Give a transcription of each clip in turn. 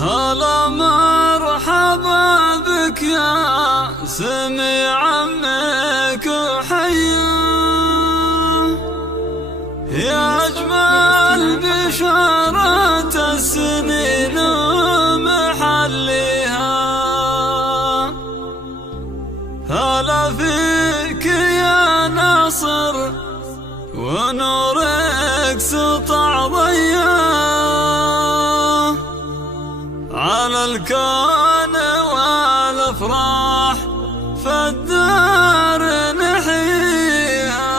هلا مرحبا بك يا سمي عمك وحياه، يا أجمل بشارة السنين ومحليها. هلا فيك يا ناصر ونورك سطع ضياه، على الكون والافراح فالدار نحييها.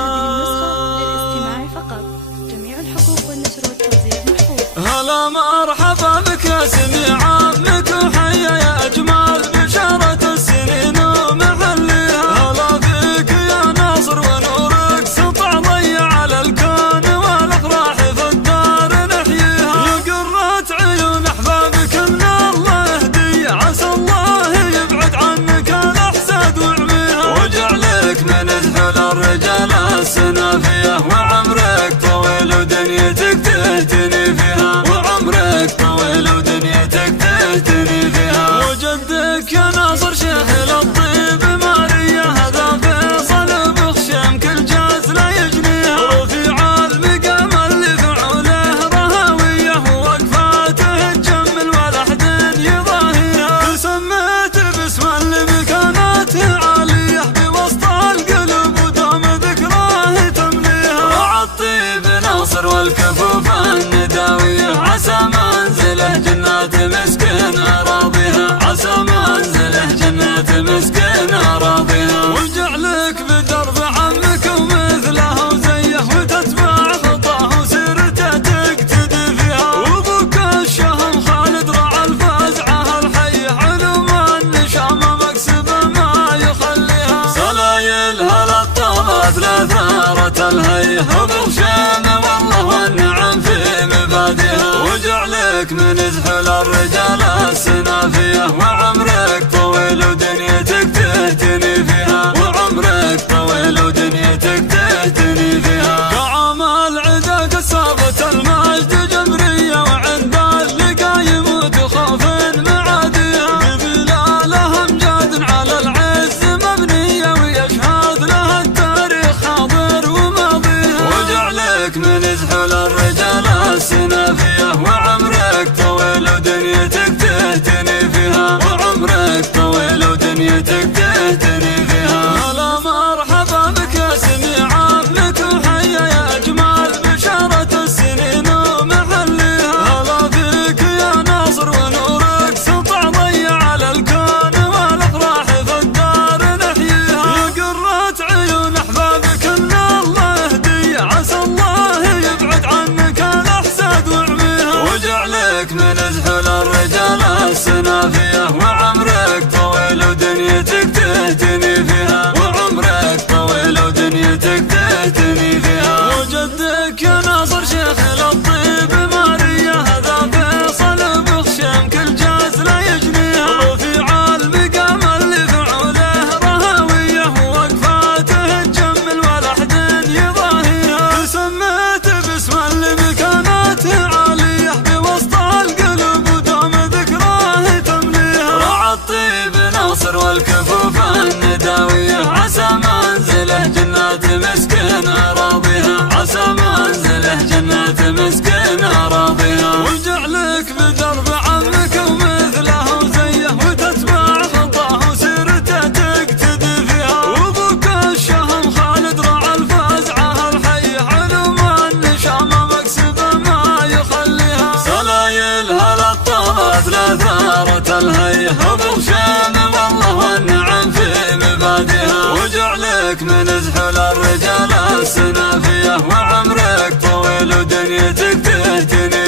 هذه النسخة للاستماع فقط، جميع الحقوق والنشر والتوزيع محفوظ. هلا مرحبا بك يا سمي عمك وحيا، يا اجمل بشارة السنين ومحليها. هلا فيك يا ناصر ونورك سطع ضي، على الكون والافراح فالدار نحييها. يا قرة عيون احبابك من الله هدية، عسى الله يبعد عنك الاحساد ويعميها، وجعلك من ذحول الرجال السنافية، وعمرك طويل ودنيتك تهتني فيها، وعمرك طويل ودنيتك تهتني فيها. وجدك يا ناصر شيخ للطيب مارية، هذا فيصل بخشم كل جاز لا يجنيها، رفيع المقام اللي فعوله رهاوية، ووقفاته تجمل ولا أحد يضاهيها. سميت باسم اللي مكانته عالية، بوسط القلوب ودوم ذكراه تمليها. راعى الطيب ناصر والكفوف النداوية، عسى منزله جنات مسكن أراضيها، عسى منزله جنات مسكن أراضيها. وجعلك بدرب عمك ومثله وزيه، وتتبع خطاه وسيرته تقتدي فيها. وابوك الشهم خالد راعى الفزعة الحية، علوم النشام مكسبه ما يخليها. سلايلها للطامات لثارة الهيه، وبغشام والله والنعم في مبادئها. وجعلك من ذحول الرجال السنافية، وعمرك طويل ودنيتك تهتني فيها، وعمرك طويل ودنيتك تهتني فيها. طعام العدا قصابة المجد جمرية، وعند اللقا يموت خوف معاديها. ببلالها امجاد على العز مبنية، ويشهد لها التاريخ حاضر وماضيها. وجعلك من ذحول الرجال السنافية، وعمرك طويل ودنيتك تهتني فيها، وعمرك طويل ودنيتك تهتني فيها. هلا مرحبا بك يا سمي عمك وحيا، يا أجمل بشارة السنين ومحليها. هلا فيك يا ناصر ونورك سطع ضي، على الكون والافراح فالدار نحييها. يا قرة عيون احبابك من الله هدية، عسى الله يبعد عنك الاحساد ويعميها. وجعلك من ذحول الرجال السنافية، وعمرك طويل ودنيتك تهتني فيها، وعمرك طويل ودنيتك تهتني فيها. وجدك يا ناصر شيخ للطيب مارية، هذا فيصل بخشم كل جاز لا يجنيها، رفيع المقام اللي فعوله رهاوية، ووقفاته تجمل ولا أحد يضاهيها. سميت باسم اللي مكانته عالية، بوسط القلوب ودوم ذكراه تمليها. راعى الطيب ناصر والكفوف النداوية، عسى منزله جنات مسكن أراضيها، عسى منزله جنات مسكن أراضيها. وجعلك بدرب عمك ومثله وزيه، وتتبع خطاه وسيرته تقتدي فيها. وابوك الشهم خالد راعى الفزعة الحية، علوم النشام مكسبه ما يخليها. سلايلها للطامات لثارة الهيه، وبغشام والله والنعم في مبادئها. وجعلك من ذحول الرجال السنافية، وعمرك طويل ودنيتك تهتني